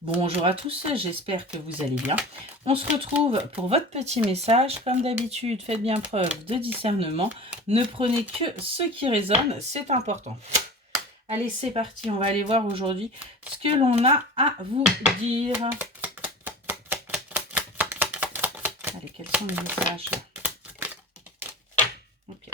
Bonjour à tous, j'espère que vous allez bien. On se retrouve pour votre petit message. Comme d'habitude, faites bien preuve de discernement. Ne prenez que ce qui résonne, c'est important. Allez, c'est parti, on va aller voir aujourd'hui ce que l'on a à vous dire. Allez, quels sont les messages là? Ok.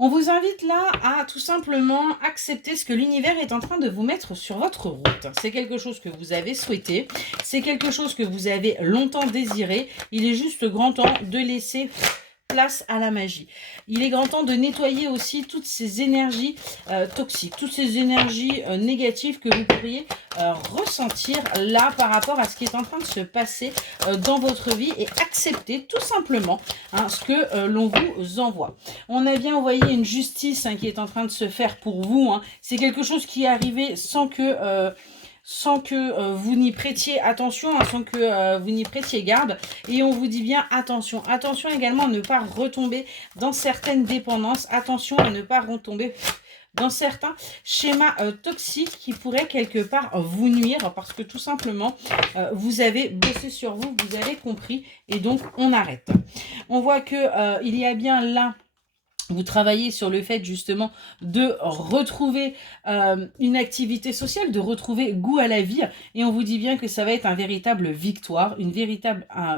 On vous invite là à tout simplement accepter ce que l'univers est en train de vous mettre sur votre route. C'est quelque chose que vous avez souhaité, c'est quelque chose que vous avez longtemps désiré. Il est juste grand temps de laisser place à la magie. Il est grand temps de nettoyer aussi toutes ces énergies toxiques, toutes ces énergies négatives que vous pourriez ressentir là par rapport à ce qui est en train de se passer dans votre vie et accepter tout simplement ce que l'on vous envoie. On a bien envoyé une justice qui est en train de se faire pour vous. C'est quelque chose qui est arrivé sans que vous n'y prêtiez attention, sans que vous n'y prêtiez garde. Et on vous dit bien attention. Attention également à ne pas retomber dans certaines dépendances. Attention à ne pas retomber dans certains schémas toxiques qui pourraient quelque part vous nuire parce que tout simplement, vous avez bossé sur vous, vous avez compris et donc on arrête. On voit que il y a bien là... Vous travaillez sur le fait justement de retrouver une activité sociale, de retrouver goût à la vie. Et on vous dit bien que ça va être un véritable victoire,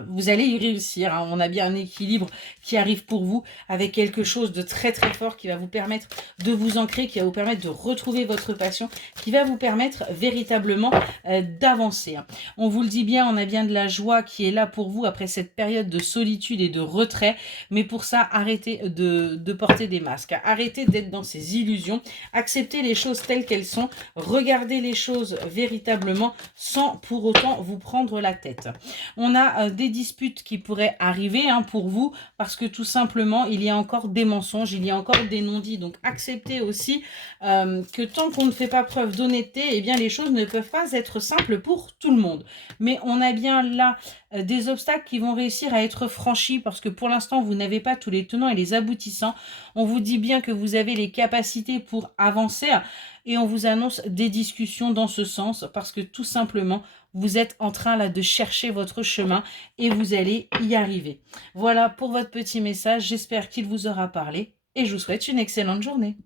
vous allez y réussir. On a bien un équilibre qui arrive pour vous avec quelque chose de très très fort qui va vous permettre de vous ancrer, qui va vous permettre de retrouver votre passion, qui va vous permettre véritablement d'avancer. On vous le dit bien, on a bien de la joie qui est là pour vous après cette période de solitude et de retrait. Mais pour ça, arrêtez de porter des masques. Arrêtez d'être dans ces illusions. Acceptez les choses telles qu'elles sont. Regardez les choses véritablement sans pour autant vous prendre la tête. On a des disputes qui pourraient arriver pour vous parce que tout simplement, il y a encore des mensonges, il y a encore des non-dits. Donc, acceptez aussi que tant qu'on ne fait pas preuve d'honnêteté, eh bien, les choses ne peuvent pas être simples pour tout le monde. Mais on a bien là des obstacles qui vont réussir à être franchis parce que pour l'instant, vous n'avez pas tous les tenants et les aboutissants. On vous dit bien que vous avez les capacités pour avancer et on vous annonce des discussions dans ce sens parce que tout simplement, vous êtes en train là de chercher votre chemin et vous allez y arriver. Voilà pour votre petit message. J'espère qu'il vous aura parlé et je vous souhaite une excellente journée.